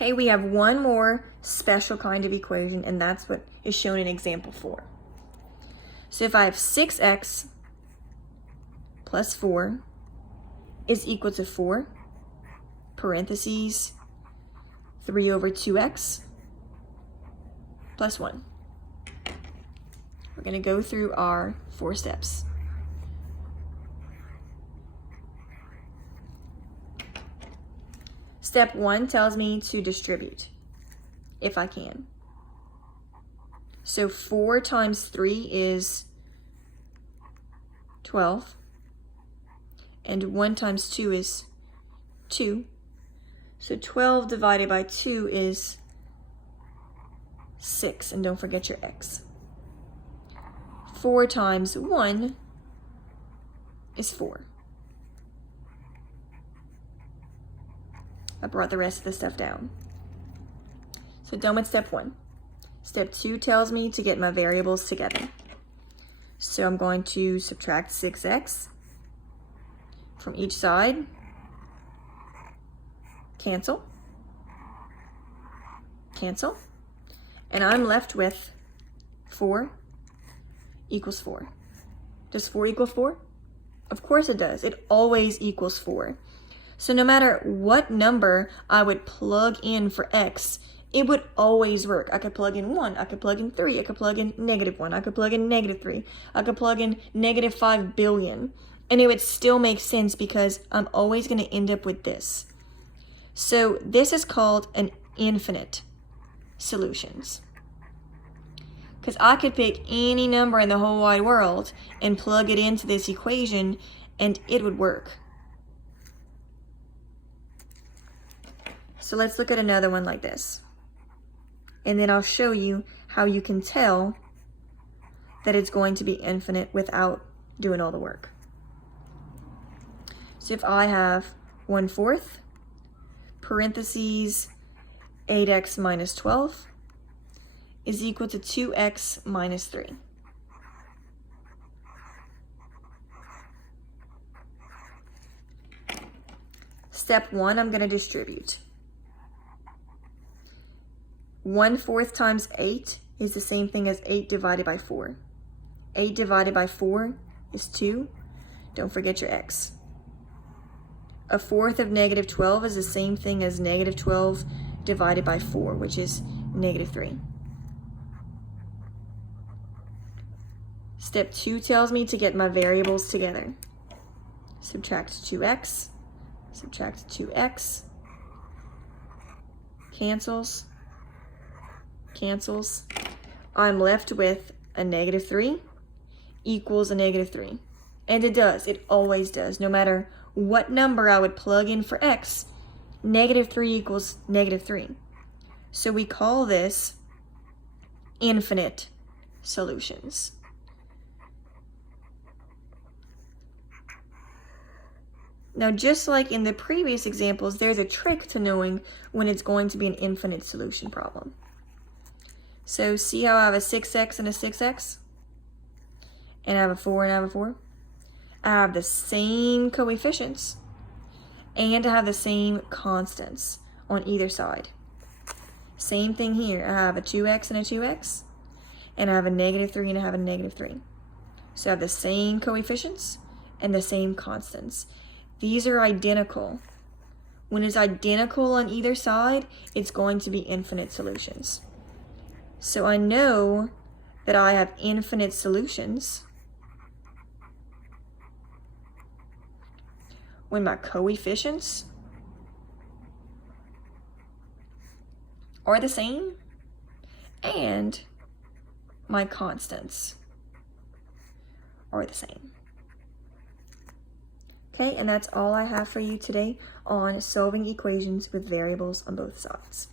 Okay, we have one more special kind of equation, and that's what is shown in example 4. So if I have 6x plus 4 is equal to 4, parentheses, 3 over 2x plus 1. We're going to go through our 4 steps. Step 1 tells me to distribute, if I can. So 4 times 3 is 12, and 1 times 2 is 2. So 12 divided by 2 is 6, and don't forget your x. 4 times 1 is 4. I brought the rest of the stuff down. So done with step 1. Step 2 tells me to get my variables together. So I'm going to subtract 6x from each side. Cancel. Cancel. And I'm left with 4 equals 4. Does 4 equal 4? Of course it does. It always equals 4. So no matter what number I would plug in for x, it would always work. I could plug in 1, I could plug in 3, I could plug in -1, I could plug in -3, I could plug in -5 billion, and it would still make sense because I'm always going to end up with this. So this is called an infinite solutions. Because I could pick any number in the whole wide world and plug it into this equation and it would work. So let's look at another one like this. And then I'll show you how you can tell that it's going to be infinite without doing all the work. So if I have 1/4, parentheses, 8x minus 12 is equal to 2x minus 3. Step 1, I'm going to distribute. 1/4 times 8 is the same thing as 8 divided by 4. 8 divided by 4 is 2. Don't forget your x. 1/4 of -12 is the same thing as -12 divided by 4, which is -3. Step 2 tells me to get my variables together. Subtract 2x, subtract 2x, cancels, cancels. I'm left with a -3 equals a -3. And it does, it always does. No matter what number I would plug in for x, -3 equals -3. So we call this infinite solutions. Now, just like in the previous examples, there's a trick to knowing when it's going to be an infinite solution problem. So see how I have a 6x and a 6x? And I have a 4 and I have a 4? I have the same coefficients and I have the same constants on either side. Same thing here. I have a 2x and a 2x, and I have a -3 and I have a -3. So I have the same coefficients and the same constants. These are identical. When it's identical on either side, it's going to be infinite solutions. So I know that I have infinite solutions when my coefficients are the same and my constants are the same. Okay, and that's all I have for you today on solving equations with variables on both sides.